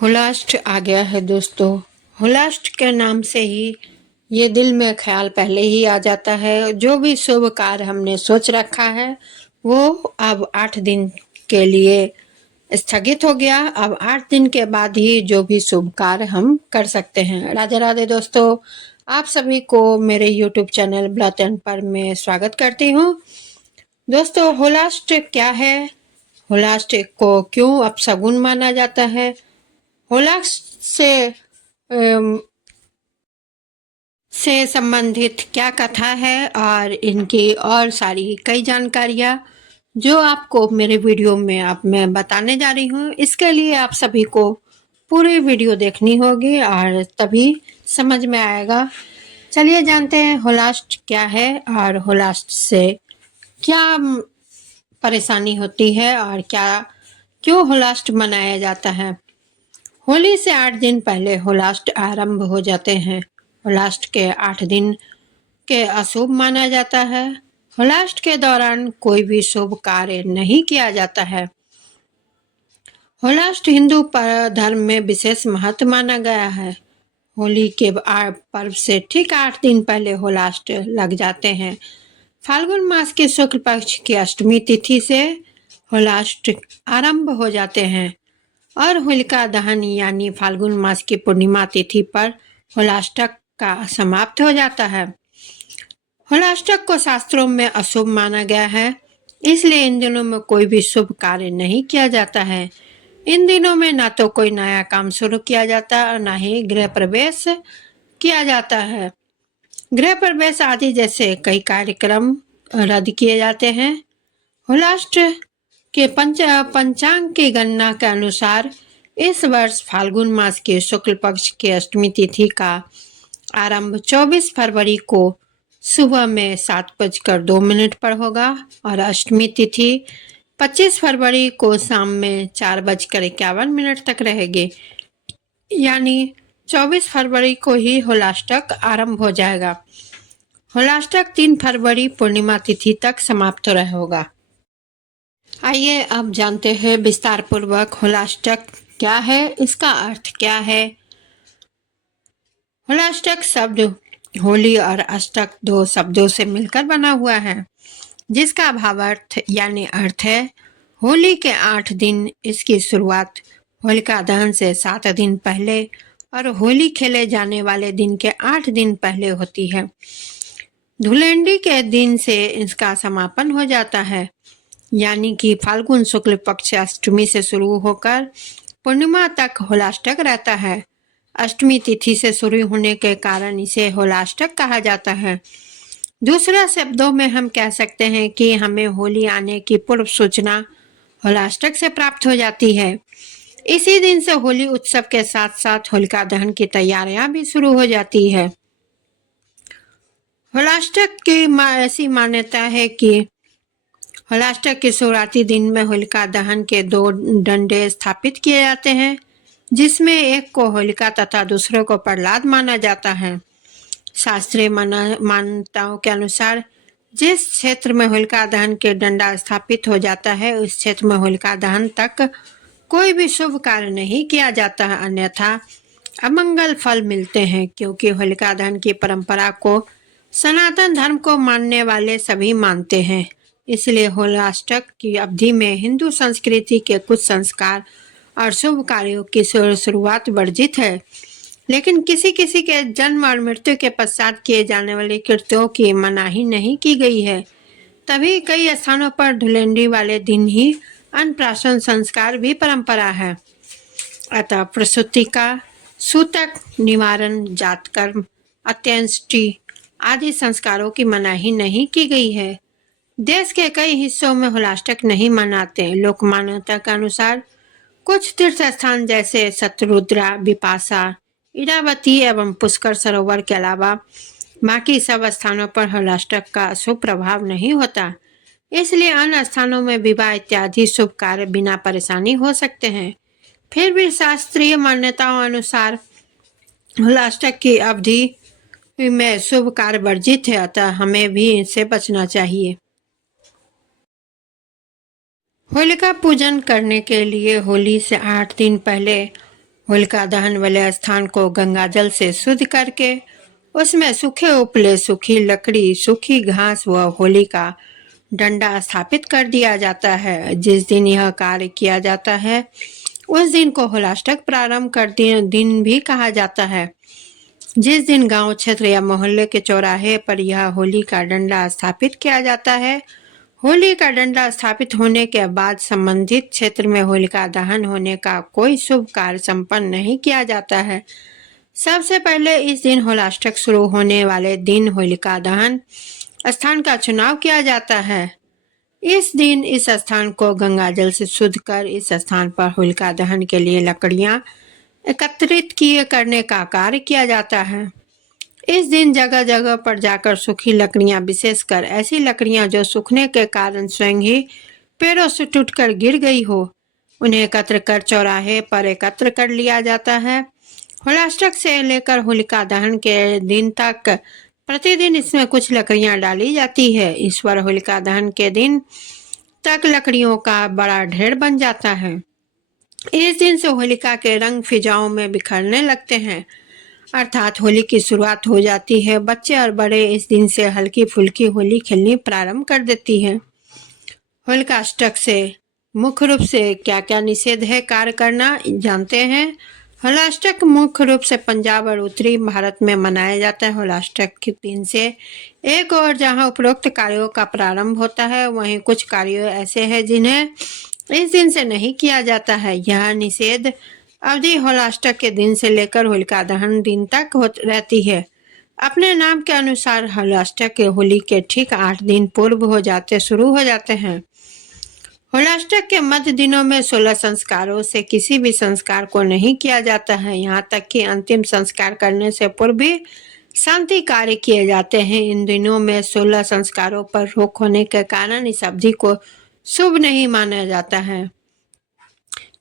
होलाष्ट आ गया है दोस्तों। होलाष्ट के नाम से ही ये दिल में ख्याल पहले ही आ जाता है। जो भी शुभ कार्य हमने सोच रखा है वो अब 8 दिन के लिए स्थगित हो गया। अब 8 दिन के बाद ही जो भी शुभ कार्य हम कर सकते हैं। राधे राधे दोस्तों, आप सभी को मेरे यूट्यूब चैनल ब्लॉट एंड पर मैं स्वागत करती हूँ। दोस्तों, होलाष्ट क्या है? होलाष्ट को क्यों अपशगुन माना जाता है? होलाष्ट से संबंधित क्या कथा है और इनकी और सारी कई जानकारियाँ जो आपको मेरे वीडियो में अब मैं बताने जा रही हूँ। इसके लिए आप सभी को पूरी वीडियो देखनी होगी और तभी समझ में आएगा। चलिए जानते हैं होलाष्ट क्या है और होलाष्ट से क्या परेशानी होती है और क्यों होलाष्ट मनाया जाता है। होली से 8 दिन पहले होलाष्ट आरंभ हो जाते हैं। होलाष्ट के 8 दिन के अशुभ माना जाता है। होलाष्ट के दौरान कोई भी शुभ कार्य नहीं किया जाता है। होलाष्ट हिंदू धर्म में विशेष महत्व माना गया है। होली के पर्व से ठीक 8 दिन पहले होलाष्ट लग जाते हैं। फाल्गुन मास के शुक्ल पक्ष की अष्टमी तिथि से होलाष्ट आरंभ हो जाते हैं और होलिका दहन यानी फाल्गुन मास की पूर्णिमा तिथि पर होलाष्टक का समाप्त हो जाता है। होलाष्टक को शास्त्रों में अशुभ माना गया है, इसलिए इन दिनों में कोई भी शुभ कार्य नहीं किया जाता है। इन दिनों में ना तो कोई नया काम शुरू किया जाता और ना ही गृह प्रवेश किया जाता है। गृह प्रवेश आदि जैसे कई कार्यक्रम रद्द किए जाते हैं। होलाष्ट के पंचांग की गणना के अनुसार इस वर्ष फाल्गुन मास के शुक्ल पक्ष की अष्टमी तिथि का आरंभ 24 फरवरी को सुबह में 7:02 पर होगा और अष्टमी तिथि 25 फरवरी को शाम में 4:51 तक रहेगी। यानी 24 फरवरी को ही होलाष्टक आरंभ हो जाएगा। होलाष्टक 3 फरवरी पूर्णिमा तिथि तक समाप्त होगा। आइए अब जानते हैं विस्तार पूर्वक होलाष्टक क्या है, इसका अर्थ क्या है। होलाष्टक शब्द होली और अष्टक 2 शब्दों से मिलकर बना हुआ है, जिसका भावार्थ यानी अर्थ है होली के 8 दिन। इसकी शुरुआत होलिका दहन से 7 दिन पहले और होली खेले जाने वाले दिन के 8 दिन पहले होती है। धुलेंडी के दिन से इसका समापन हो जाता है, यानी कि फाल्गुन शुक्ल पक्ष अष्टमी से शुरू होकर पूर्णिमा तक होलाष्टक रहता है। अष्टमी तिथि से शुरू होने के कारण इसे होलाष्टक कहा जाता है। दूसरा शब्दों में हम कह सकते हैं कि हमें होली आने की पूर्व सूचना होलाष्टक से प्राप्त हो जाती है। इसी दिन से होली उत्सव के साथ साथ होलिका दहन की तैयारियां भी शुरू हो जाती है। होलाष्टक की ऐसी मान्यता है कि होलाष्टक के शुरुआती दिन में होलिका दहन के 2 डंडे स्थापित किए जाते हैं, जिसमें एक को होलिका तथा दूसरे को प्रहलाद माना जाता है। शास्त्रीय मान्यताओं के अनुसार जिस क्षेत्र में होलिका दहन के डंडा स्थापित हो जाता है उस क्षेत्र में होलिका दहन तक कोई भी शुभ कार्य नहीं किया जाता है, अन्यथा अमंगल फल मिलते हैं। क्योंकि होलिका दहन की परंपरा को सनातन धर्म को मानने वाले सभी मानते हैं, इसलिए होलाष्टक की अवधि में हिंदू संस्कृति के कुछ संस्कार और शुभ कार्यों की शुरुआत वर्जित है। लेकिन किसी किसी के जन्म और मृत्यु के पश्चात किए जाने वाले कृत्यों की मनाही नहीं की गई है। तभी कई स्थानों पर धुलेंडी वाले दिन ही अन्नप्राशन संस्कार भी परंपरा है। अतः प्रसूति का सूतक निवारण, जातकर्म, अंत्येष्टि आदि संस्कारों की मनाही नहीं की गई है। देश के कई हिस्सों में होलाष्टक नहीं मनाते। लोक मान्यता के अनुसार कुछ तीर्थ स्थान जैसे शतरुद्रा, विपाशा, इरावती एवं पुष्कर सरोवर के अलावा बाकी सब स्थानों पर होलाष्टक का अशुभ प्रभाव नहीं होता, इसलिए अन्य स्थानों में विवाह इत्यादि शुभ कार्य बिना परेशानी हो सकते हैं। फिर भी शास्त्रीय मान्यताओं अनुसार होलाष्टक की अवधि में शुभ कार्य वर्जित है, अतः हमें भी इनसे बचना चाहिए। होलिका पूजन करने के लिए होली से 8 दिन पहले होलिका दहन वाले स्थान को गंगा जल से शुद्ध करके उसमें सूखे उपले, सूखी लकड़ी, सूखी घास व होली का डंडा स्थापित कर दिया जाता है। जिस दिन यह कार्य किया जाता है उस दिन को होलाष्टक प्रारंभ कर दिन भी कहा जाता है। जिस दिन गांव, क्षेत्र या मोहल्ले के चौराहे पर यह होली का डंडा स्थापित किया जाता है, होली का डंडा स्थापित होने के बाद संबंधित क्षेत्र में होलिका दहन होने का कोई शुभ कार्य संपन्न नहीं किया जाता है। सबसे पहले इस दिन होलाष्टक शुरू होने वाले दिन होलिका दहन स्थान का चुनाव किया जाता है। इस दिन इस स्थान को गंगा जल से शुद्ध कर इस स्थान पर होलिका दहन के लिए लकड़ियां एकत्रित करने का कार्य किया जाता है। इस दिन जगह जगह पर जाकर सूखी लकड़ियां, विशेषकर ऐसी लकड़ियां जो सूखने के कारण स्वयं ही पेड़ों से टूटकर गिर गई हो, उन्हें एकत्र कर चौराहे पर एकत्र कर लिया जाता है। होलाष्टक से लेकर होलिका दहन के दिन तक प्रतिदिन इसमें कुछ लकड़ियां डाली जाती है। ईश्वर होलिका दहन के दिन तक लकड़ियों का बड़ा ढेर बन जाता है। इस दिन से होलिका के रंग फिजाओं में बिखरने लगते हैं, अर्थात होली की शुरुआत हो जाती है। बच्चे और बड़े इस दिन से हल्की फुल्की होली खेलनी प्रारंभ कर देती है। होलिकाष्टक से मुख्य रूप से क्या क्या निषेध है कार्य करना जानते हैं। होलाष्टक मुख्य रूप से पंजाब और उत्तरी भारत में मनाया जाता है। होलाष्टक के दिन से एक और जहां उपरोक्त कार्यों का प्रारंभ होता है, वहीं कुछ कार्य ऐसे हैं जिन्हें इस दिन से नहीं किया जाता है। यह निषेध अवधि होलाष्टक के दिन से लेकर होलिका दहन दिन तक रहती है। अपने नाम के अनुसार होलाष्टक के होली के ठीक 8 दिन पूर्व शुरू हो जाते हैं। होलाष्टक के मध्य दिनों में 16 संस्कारों से किसी भी संस्कार को नहीं किया जाता है। यहाँ तक कि अंतिम संस्कार करने से पूर्व भी शांति कार्य किए जाते हैं। इन दिनों में 16 संस्कारों पर रोक होने के कारण इस अवधि को शुभ नहीं माना जाता है।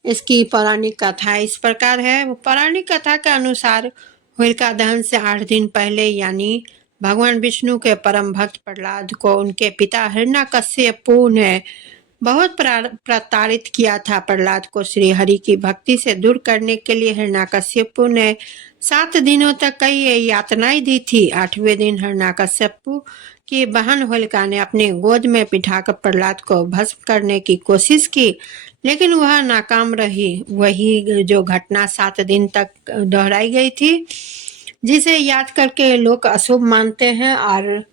इसकी पौराणिक कथा इस प्रकार है। पौराणिक कथा के अनुसार होलिका दहन से 8 दिन पहले, यानी भगवान विष्णु के परम भक्त प्रहलाद को उनके पिता हिरण्यकश्यपु ने बहुत प्रताड़ित किया था। प्रहलाद को श्री हरि की भक्ति से दूर करने के लिए हिरण्यकश्यपु ने 7 दिनों तक कई यातनाएं दी थी। 8वें दिन हिरण्यकश्यपु की बहन होलिका ने अपनी गोद में बिठाकर प्रहलाद को भस्म करने की कोशिश की, लेकिन वह नाकाम रही। वही जो घटना 7 दिन तक दोहराई गई थी, जिसे याद करके लोग अशुभ मानते हैं, और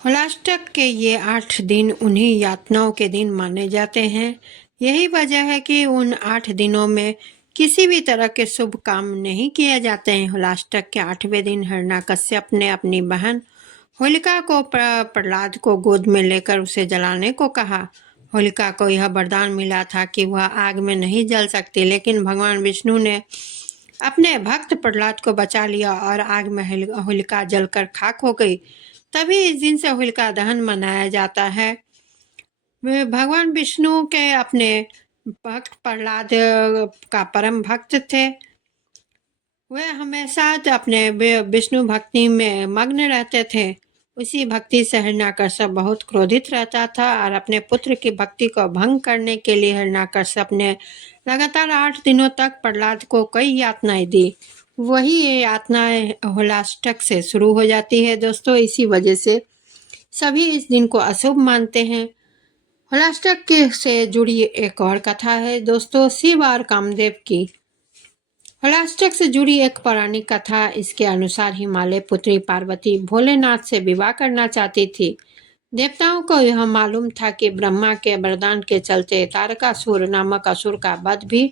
होलाष्टक के ये 8 दिन उन्हीं यातनाओं के दिन माने जाते हैं। यही वजह है कि उन 8 दिनों में किसी भी तरह के शुभ काम नहीं किए जाते हैं। होलाष्टक के 8वें दिन हिरण्यकश्यप ने अपनी बहन होलिका को प्रहलाद को गोद में लेकर उसे जलाने को कहा। होलिका को यह वरदान मिला था कि वह आग में नहीं जल सकती, लेकिन भगवान विष्णु ने अपने भक्त प्रहलाद को बचा लिया और आग में होलिका जलकर खाक हो गई। तभी इस दिन से होलिका दहन मनाया जाता है। वे भगवान विष्णु के अपने भक्त प्रहलाद का परम भक्त थे। वे हमेशा अपने विष्णु भक्ति में मग्न रहते थे। उसी भक्ति से हिरण्यकश्यप बहुत क्रोधित रहता था और अपने पुत्र की भक्ति को भंग करने के लिए हिरण्यकश्यप ने लगातार 8 दिनों तक प्रहलाद को कई यातनाएं दी। वही ये यातनाएं होलाष्टक से शुरू हो जाती है दोस्तों। इसी वजह से सभी इस दिन को अशुभ मानते हैं। होलाष्टक से जुड़ी एक और कथा है दोस्तों, शिव और कामदेव की। होलाष्टक से जुड़ी एक पौराणिक कथा, इसके अनुसार हिमालय पुत्री पार्वती भोलेनाथ से विवाह करना चाहती थी। देवताओं को यह मालूम था कि ब्रह्मा के वरदान के चलते तारकासुर नामक असुर का वध भी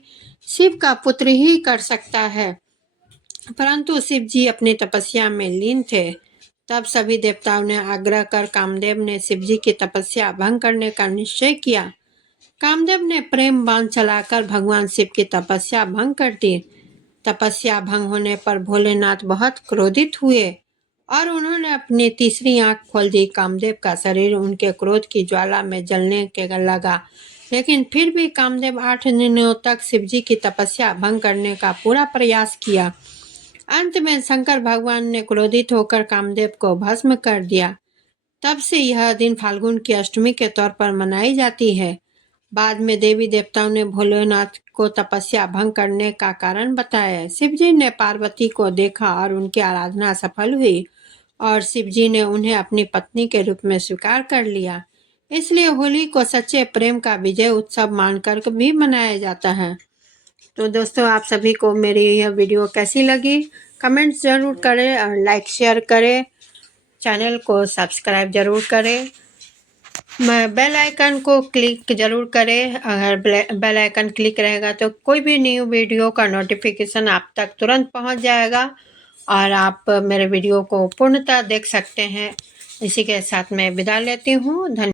शिव का पुत्र ही कर सकता है, परंतु शिव जी अपनी तपस्या में लीन थे। तब सभी देवताओं ने आग्रह कर कामदेव ने शिव जी की तपस्या भंग करने का निश्चय किया। कामदेव ने प्रेम बाण चलाकर भगवान शिव की तपस्या भंग कर दी। तपस्या भंग होने पर भोलेनाथ बहुत क्रोधित हुए और उन्होंने अपनी तीसरी आंख खोल दी। कामदेव का शरीर उनके क्रोध की ज्वाला में जलने के लगा, लेकिन फिर भी कामदेव 8 दिनों तक शिवजी की तपस्या भंग करने का पूरा प्रयास किया। अंत में शंकर भगवान ने क्रोधित होकर कामदेव को भस्म कर दिया। तब से यह दिन फाल्गुन की अष्टमी के तौर पर मनाई जाती है। बाद में देवी देवताओं ने भोलेनाथ को तपस्या भंग करने का कारण बताया। शिव जी ने पार्वती को देखा और उनकी आराधना सफल हुई और शिव जी ने उन्हें अपनी पत्नी के रूप में स्वीकार कर लिया। इसलिए होली को सच्चे प्रेम का विजय उत्सव मानकर भी मनाया जाता है। तो दोस्तों, आप सभी को मेरी यह वीडियो कैसी लगी कमेंट्स ज़रूर करें और लाइक शेयर करें, चैनल को सब्सक्राइब ज़रूर करें, बेल आइकन को क्लिक ज़रूर करें। अगर बेल आइकन क्लिक रहेगा तो कोई भी न्यू वीडियो का नोटिफिकेशन आप तक तुरंत पहुंच जाएगा और आप मेरे वीडियो को पूर्णतः देख सकते हैं। इसी के साथ मैं विदा लेती हूँ। धन्यवाद।